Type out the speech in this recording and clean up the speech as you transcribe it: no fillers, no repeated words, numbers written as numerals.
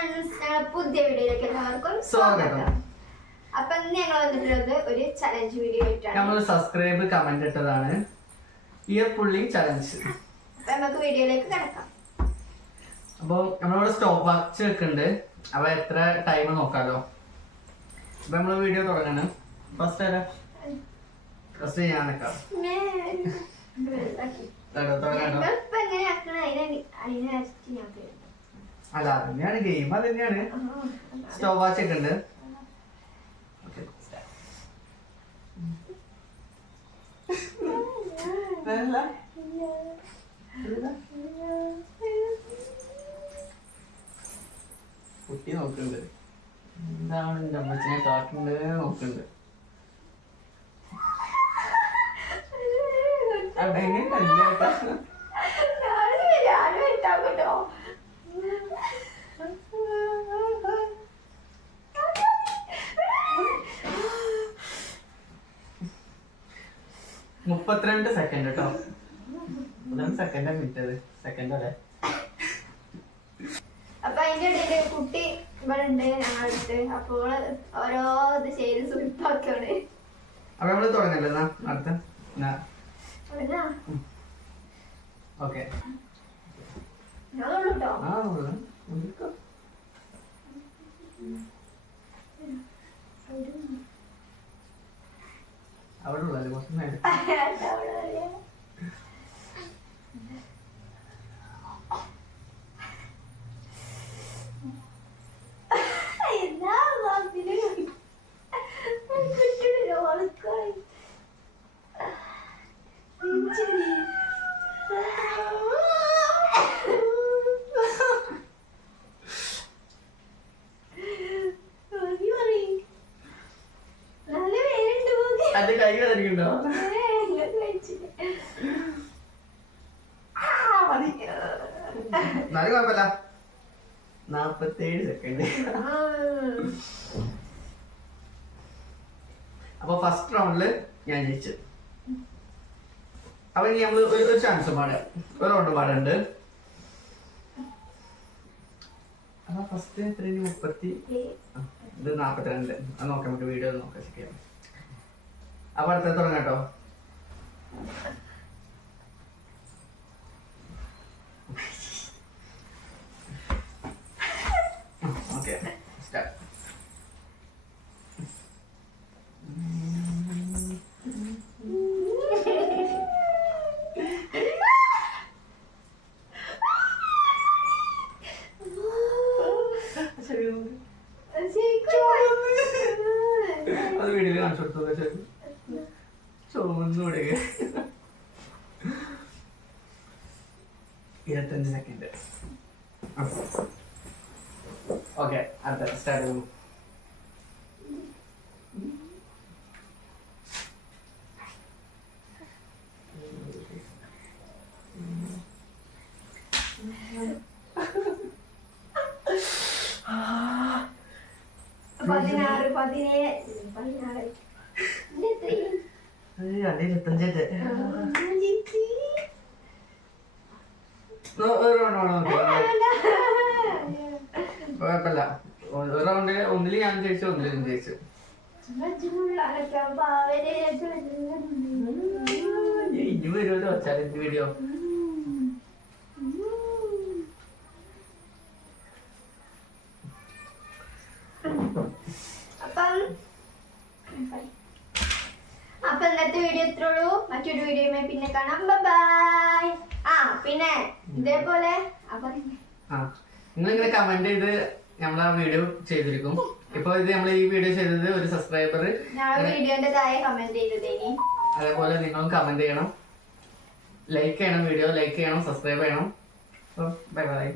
Friends, ഞങ്ങൾ പുതിയ വീഡിയോയിലേക്ക് എല്ലാവർക്കും സ്വാഗതം. അപ്പൊ ഇന്ന് ഞങ്ങൾ വന്നിട്ടുള്ളത് ഒരു ചലഞ്ച് വീഡിയോ ആയിട്ടാണ്. നമ്മൾ സബ്സ്ക്രൈബ് കമന്റ് ഇട്ടതാണ് ഇയർ പുള്ളിങ് ചലഞ്ച്. അപ്പൊ നമുക്ക് വീഡിയോയിലേക്ക് കിടക്കാം. അപ്പൊ നമ്മളിവിടെ സ്റ്റോപ്പ് വാച്ച് വെക്കുന്നുണ്ട്. അപ്പൊ എത്ര ടൈം നോക്കാലോ. അപ്പൊ നമ്മള് വീഡിയോ തുടങ്ങണം. ഫസ്റ്റ് ഞാൻ നിക്കാം. അല്ല അതന്നെയാണ് ഗെയിം, അത് തന്നെയാണ്. സ്റ്റോപ്പ് വാച്ച് ഒക്കെ ഉണ്ട്. കുട്ടി നോക്കുന്നുണ്ട്. എന്താണ് എന്റെ അമ്മച്ചിനെ കാട്ടുണ്ട് നോക്കുന്നുണ്ട്. എങ്ങനെ കല്യാട്ടോ 32 സെക്കൻഡ് കേട്ടോ. 1 സെക്കൻഡാ മിനിറ്റ് സെക്കൻഡ് അല്ലേ. അപ്പൊ അതിന്റെ ഇടയില് കുട്ടി ഇവിടെ ഉണ്ട് ഞങ്ങളടുത്ത്. അപ്പോൾ ഓരോ ഇത് ചെയ്ത് സുഖിപ്പാക്കാണ്. അപ്പൊ നമ്മള് തുടങ്ങല്ലോ അടുത്ത. ഓക്കെ അവിടെ ഉള്ളല്ലേ കുറച്ച് നേരം. അന്റെ കൈ വേദനിക്കുണ്ടോ? എന്നാലും കുഴപ്പമില്ല. 47 സെക്കൻഡ്. അപ്പൊ ഫസ്റ്റ് റൗണ്ടില് ഞാൻ ജയിച്ചു. അപ്പൊ ഇനി നമ്മള് ഒരു ചാൻസ് പാടാം, ഒരു റൗണ്ട് പാടുണ്ട്. അപ്പൊ ഫസ്റ്റ് 30 ഇത് 42. അത് നോക്കാം, നമുക്ക് വീഡിയോ നോക്കാം. ശരിയാണ്. അപ്പൊ അടുത്ത തുടങ്ങാട്ടോ. Okay start. അത് വീഡിയോയിൽ കാണിച്ചു കൊടുത്തു. ചുവന്നൂടെ 25 സെക്കൻഡ്. ഓക്കെ അടുത്ത സ്റ്റാർട്ട് ചെയ്തു. കുഴപ്പമില്ല. ഒരു റൗണ്ടില് ഒന്നില് ഞാൻ ജയിച്ചു, ഒന്നില് ഞാൻ ജയിച്ചു. ഇനി വരുമല്ലോ ചലഞ്ച് വീഡിയോ. അപ്പൊ ഇന്നത്തെ വീഡിയോ ഇത്രയുള്ളൂ. മറ്റൊരു വീഡിയോയുമായി പിന്നെ കാണാം. ബൈ. പിന്നെ ഇതേപോലെ നിങ്ങളിങ്ങനെ കമന്റ് ചെയ്ത് നമ്മൾ ആ വീഡിയോ ചെയ്തിരിക്കും. ഇപ്പൊ ഇത് നമ്മൾ ഈ വീഡിയോ ചെയ്തത് ഒരു സബ്സ്ക്രൈബർ വീഡിയോന്റെ താഴെ കമന്റ് ചെയ്തതേനി. അതേപോലെ നിങ്ങളും കമന്റ് ചെയ്യണം, ലൈക്ക് ചെയ്യണം, വീഡിയോ ലൈക്ക് ചെയ്യണം, സബ്സ്ക്രൈബ് ചെയ്യണം. Bye bye.